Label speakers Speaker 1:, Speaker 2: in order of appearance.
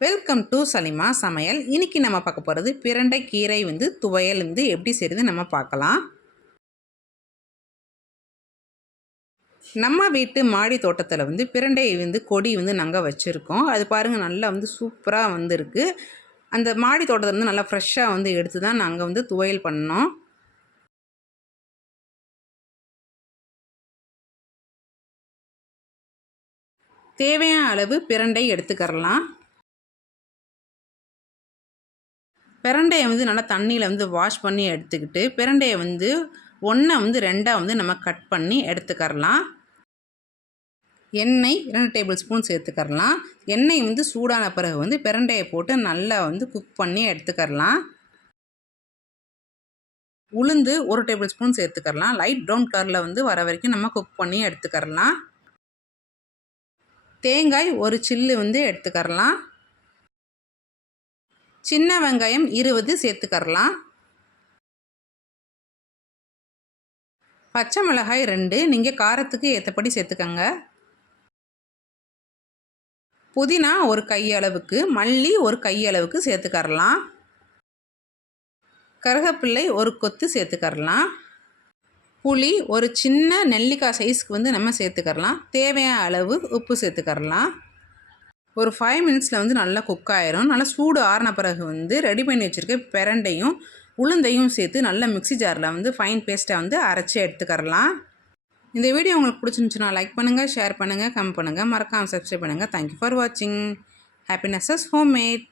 Speaker 1: Welcome to Salima சமையல். இன்னைக்கு நம்ம பார்க்க போகிறது பிரண்டை கீரை வந்து துவையல் வந்து எப்படி செய்யுது நம்ம பார்க்கலாம். நம்ம வீட்டு மாடி தோட்டத்தில் வந்து பிரண்டை வந்து கொடி வந்து நாங்கள் வச்சுருக்கோம். அது பாருங்கள் நல்லா வந்து சூப்பராக வந்துருக்கு. அந்த மாடி தோட்டத்தில் வந்து நல்லா ஃப்ரெஷ்ஷாக வந்து எடுத்து தான் நாங்கள் வந்து துவையல் பண்ணோம். தேவையான அளவு பிரண்டை எடுத்துக்கரலாம். பிரண்டையை வந்து நல்லா தண்ணியில் வந்து வாஷ் பண்ணி எடுத்துக்கிட்டு பிரண்டையை வந்து ஒன்றை வந்து ரெண்டாக வந்து நம்ம கட் பண்ணி எடுத்துக்கரலாம். எண்ணெய் ரெண்டு டேபிள் ஸ்பூன் சேர்த்துக்கரலாம். எண்ணெய் வந்து சூடான பிறகு வந்து பிரண்டையை போட்டு நல்லா வந்து குக் பண்ணி எடுத்துக்கரலாம். உளுந்து ஒரு டேபிள் ஸ்பூன் சேர்த்துக்கரலாம். லைட் ப்ரௌன் கலரில் வந்து வர வரைக்கும் நம்ம குக் பண்ணி எடுத்துக்கரலாம். தேங்காய் ஒரு சில்லு வந்து எடுத்துக்கரலாம். சின்ன வெங்காயம் இருபது சேர்த்துக்கரலாம் பச்சை மிளகாய் ரெண்டு. நீங்கள் காரத்துக்கு ஏற்றபடி சேர்த்துக்கங்க. புதினா ஒரு கையளவுக்கு மல்லி ஒரு கையளவுக்கு சேர்த்துக்கரலாம் கருகப்பிள்ளை ஒரு கொத்து சேர்த்துக்கரலாம் புளி ஒரு சின்ன நெல்லிக்காய் சைஸ்க்கு வந்து நம்ம சேர்த்துக்கரலாம் தேவையான அளவு உப்பு சேர்த்துக்கரலாம் ஒரு ஃபைவ் மினிட்ஸில் வந்து நல்லா குக் ஆயிரும். நல்லா சூடு ஆறின பிறகு வந்து ரெடி பண்ணி வச்சுருக்க பிரண்டையும் உளுந்தையும் சேர்த்து நல்லா மிக்ஸி ஜாரில் வந்து ஃபைன் பேஸ்ட்டை வந்து அரைச்சி எடுத்துக்கரலாம் இந்த வீடியோ உங்களுக்கு பிடிச்சிருந்துச்சுன்னா லைக் பண்ணுங்கள் ஷேர் பண்ணுங்கள் கமெண்ட் பண்ணுங்கள் மறக்காமல் சப்ஸ்கிரைப் பண்ணுங்கள் தேங்க்யூ ஃபார் வாட்சிங் ஹாப்பினஸஸ் ஹோம் மேட்